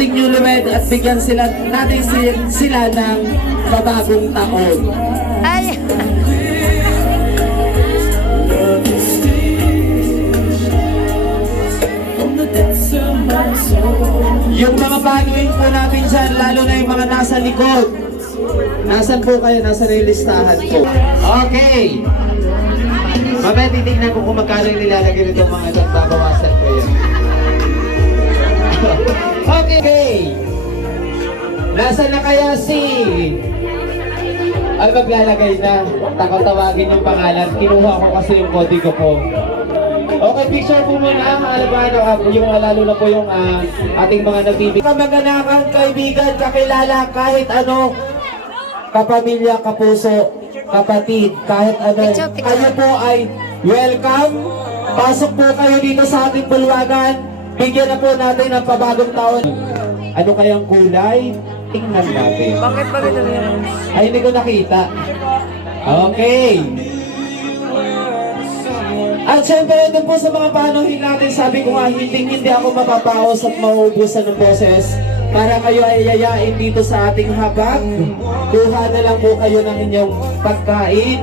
ating newlywed at bigyan natin sila ng mabagong taon. Ay! Yung mga following po natin dyan, lalo na yung mga nasa likod. Nasaan po kayo? Nasa listahan po. Okay. Mamaya titignan ko kung magkano yung nilalagay nito mga ito. Babawasan ko yan. Okay. Nasaan na kaya si... Ay, maglalagay na. Tawagin yung pangalan. Kinuha ko kasi yung kode ko po. Okay, picture po muna. Yung lalo na po yung ating mga nagbibigay. Kamag-anakan, kaibigan, kakilala, kahit ano, kapamilya, kapuso, kapatid, kahit ano. Kayo po ay welcome. Pasok po kayo dito sa ating bulwagan. Bigyan na po natin ng pabagong taon. Ano kayang kulay? Tingnan natin. Bakit ba ito yan? Ay, hindi ko nakita. Okay. At syempre, ito po sa mga panahin natin, sabi ko nga, hindi ako mapapaos at mauubusan ng boses para kayo ay yayain dito sa ating habag. Kuha na lang po kayo ng inyong pagkain.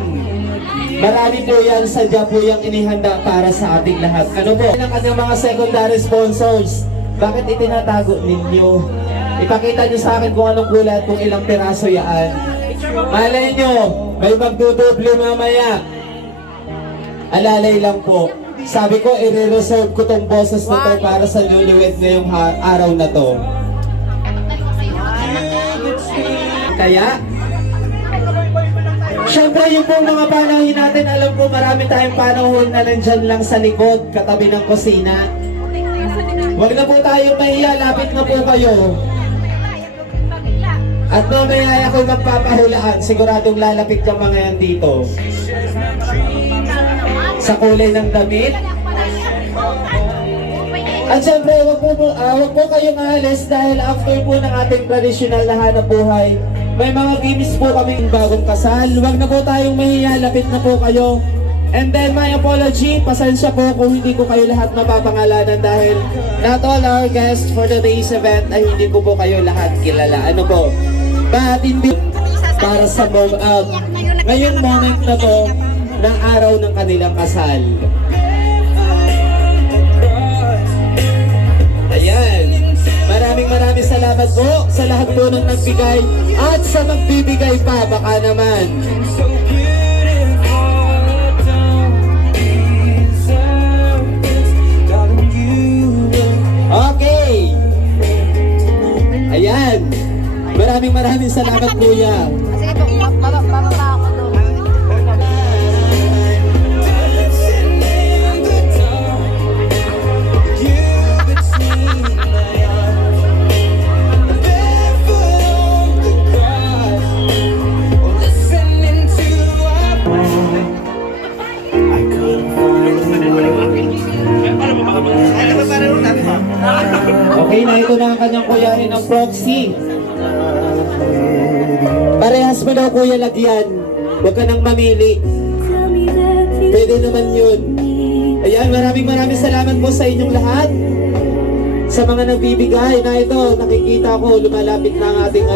Marami po yan, sadya po yung inihanda para sa ating lahat. Ano po? Ang kanyang mga secondary sponsors, bakit itinatago ninyo? Ipakita nyo sa akin kung anong kulay at kung ilang piraso yan. Malay nyo, may magdudoble mamaya. Alalay lang po. Sabi ko, i-reserve ko tong boses na to para sa newlywed ngayong araw na to. Kaya, syempre yung pong mga panahon natin, alam ko marami tayong panahon na nandyan lang sa likod, katabi ng kusina. Huwag na po tayong mahiya, lapit na po kayo. At mamaya ako magpapahulaan, siguradong lalapit yung mga yan dito. Sa kulay ng damit. At syempre, wag po kayong alis dahil after po ng ating traditional na hanap buhay, may mga games po kaming bagong kasal. Wag na po tayong mahiya, lapit na po kayo. And then my apology, pasensya po kung hindi ko kayo lahat mapapangalanan dahil not all our guests for today's event ay hindi ko po kayo lahat kilala. Ano po? But hindi para sa ngayong moment na to ng araw ng kanilang kasal. Ayan. Maraming salamat po sa lahat po ng nagbigay at sa magbibigay pa baka naman. Okay. Ayan. Maraming salamat kuya. Sige po, bababa ako doon. Okay na, ito na ang kanyang kuyahin ng proxy. Parehas mo daw kuya lagyan. Huwag ka nang mamili. Pwede naman yun. Ayan, maraming salamat po sa inyong lahat. Sa mga nagbibigay na ito, nakikita ko lumalapit na ang ating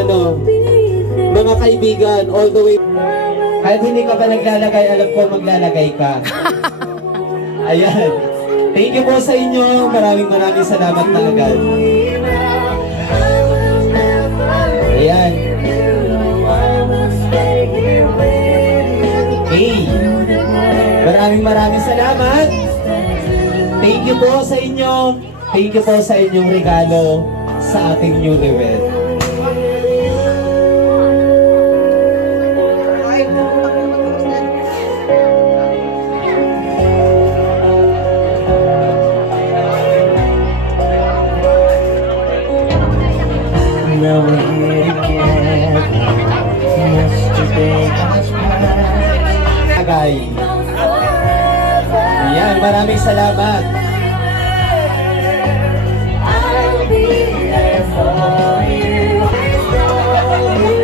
mga kaibigan all the way. Kahit hindi ka pa naglalagay, alam ko maglalagay ka. Ayan. Thank you po sa inyo. Maraming salamat na agad. Ayan. Hey. Maraming salamat. Thank you po sa inyo. Thank you po sa inyong regalo sa ating newlywed. Now we're here together. Yesterday was past. Ayan, maraming salamat.